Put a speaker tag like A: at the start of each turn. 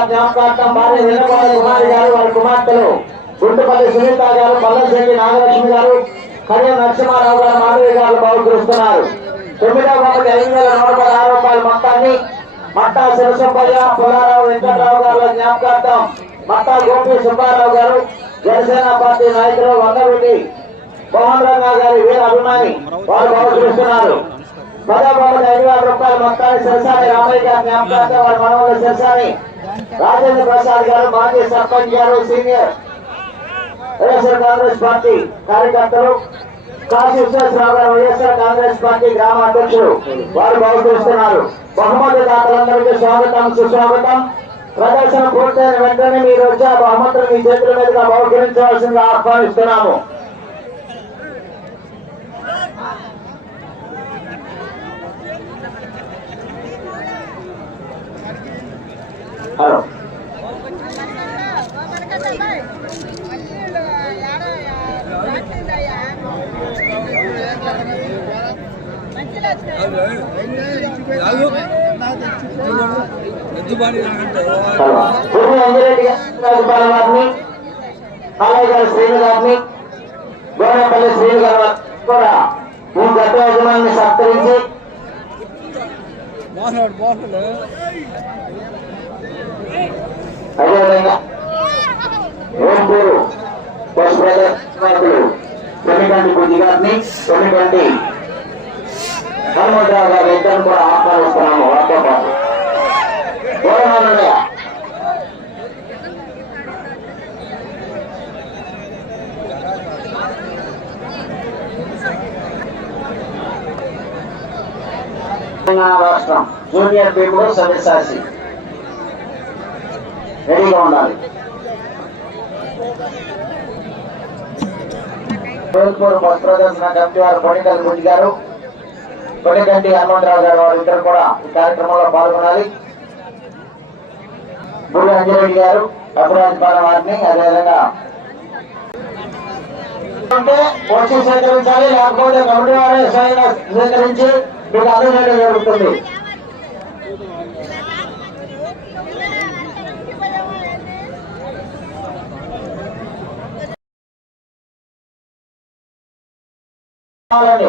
A: గారి జ్ఞాపకార్థం భార్య వీరబాల కుమారి గారు వారి కుమార్తెలు గుంటుపల్లి సునీత గారు పల్లశెట్టి నాగలక్ష్మి గారు కళ్యాణ నరసింహారావు గారు మాధవి గారు బహుకరిస్తున్నారు. తొమ్మిదవ బహుమతి ఐదు వేల నూట పదహారు రూపాయల మొత్తాన్ని మట్టా శివసుబ్బయ్య పుల్లారావు వెంకటరావు గారు జ్ఞాపకార్థం మట్టా గోపి సుబ్బారావు గారు జనసేన పార్టీ నాయకులు వంగవెల్లి మోహన్ రంగా గారి వీర అభిమాని వారు బహుకరిస్తున్నారు. పదవ వందల ఐదు వేల రూపాయల మొత్తాన్ని శిరసాని రామయ్య గారి జ్ఞాపకార్థం వారి మనవల శిరసాని రాజేంద్ర ప్రసాద్ గారు మాజీ సర్పంచ్ గారు సీనియర్ వైఎస్ఆర్ కాంగ్రెస్ పార్టీ కార్యకర్తలు కాశీ విశ్వేశ్వరరావు గారు వైఎస్ఆర్ కాంగ్రెస్ పార్టీ గ్రామ అధ్యక్షులు వారు బహుకరిస్తున్నారు. బహుమతి దాతలందరికీ స్వాగతం సుస్వాగతం. ప్రదర్శన పూర్తయిన వెంటనే మీరు వచ్చి ఆ బహుమతులు మీ చేతుల మీదుగా బహుకరించవలసిందిగా ఆహ్వానిస్తున్నాము. హలో హలో పూర్వ అంజిరెడ్డి శ్రీను గారిని గోడపల్లి శ్రీను కూడా ఈ గత యజమాన్ని సత్కరించి అదేవిధంగా ఓంపూరు బస్ బ్రదర్ నాయకులు తొమ్మిది బుద్ధి గారిని తొమ్మిది హనుమంతరావు గారు ఇద్దరు కూడా ఆహ్వానిస్తున్నాము వారితో పాటు గౌరవాలన్నయ్య రాష్ట్రం జూనియర్ పీపుల్ సవ్యసాచి రెడీగా ఉండాలి జోధ్పూర్ బస్ ప్రదర్శన కమిటీ వారు కొనికల్ గుంజి గారు కొనికంటి హనుమంతరావు గారు వారు ఇద్దరు కూడా ఈ కార్యక్రమంలో పాల్గొనాలి. బూడి అంజరెడ్డి గారు అభిరాజ్పాలెం వారిని అదేవిధంగా ఉంటే వచ్చి సేకరించాలి లేకపోతే కమిటీ వారే స్వయంగా సేకరించి మీకు అందజేయడం జరుగుతుంది. కావాలండి